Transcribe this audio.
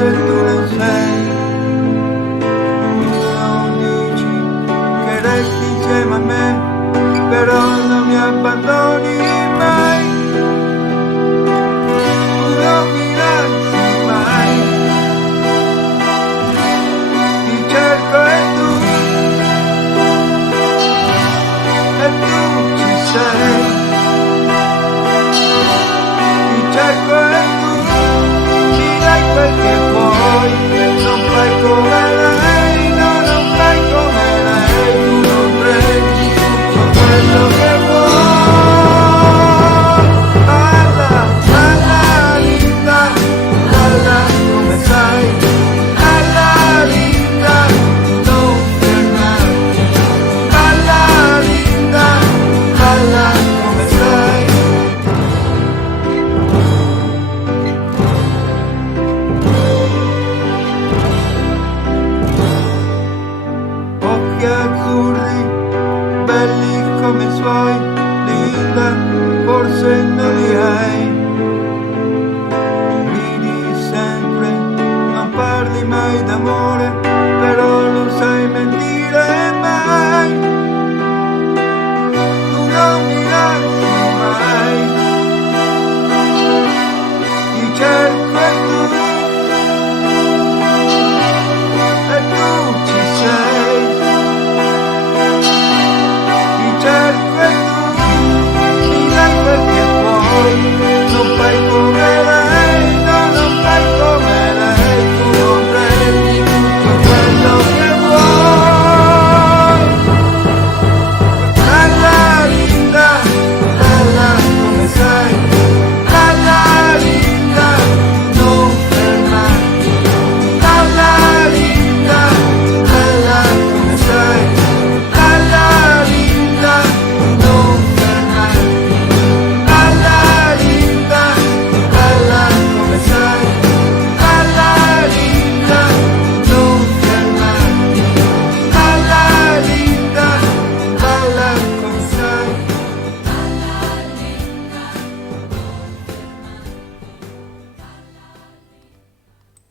forse tu non sei. Tu non dici che resti insieme a me, però non mi abbandoni mai. Tu non mi lasci mai. Ti cerco e tu ci sei. Ti cerco e tu mi dai quel che vuoi. Non fai come lei, no, non fai come lei. Tu non prendi tutto quello che vuoi. Balla, balla linda, balla come sai. Balla linda, non fermarti. Balla linda, balla come sai. Occhi azzurri, belli come i suoi, linda, forse non li hai.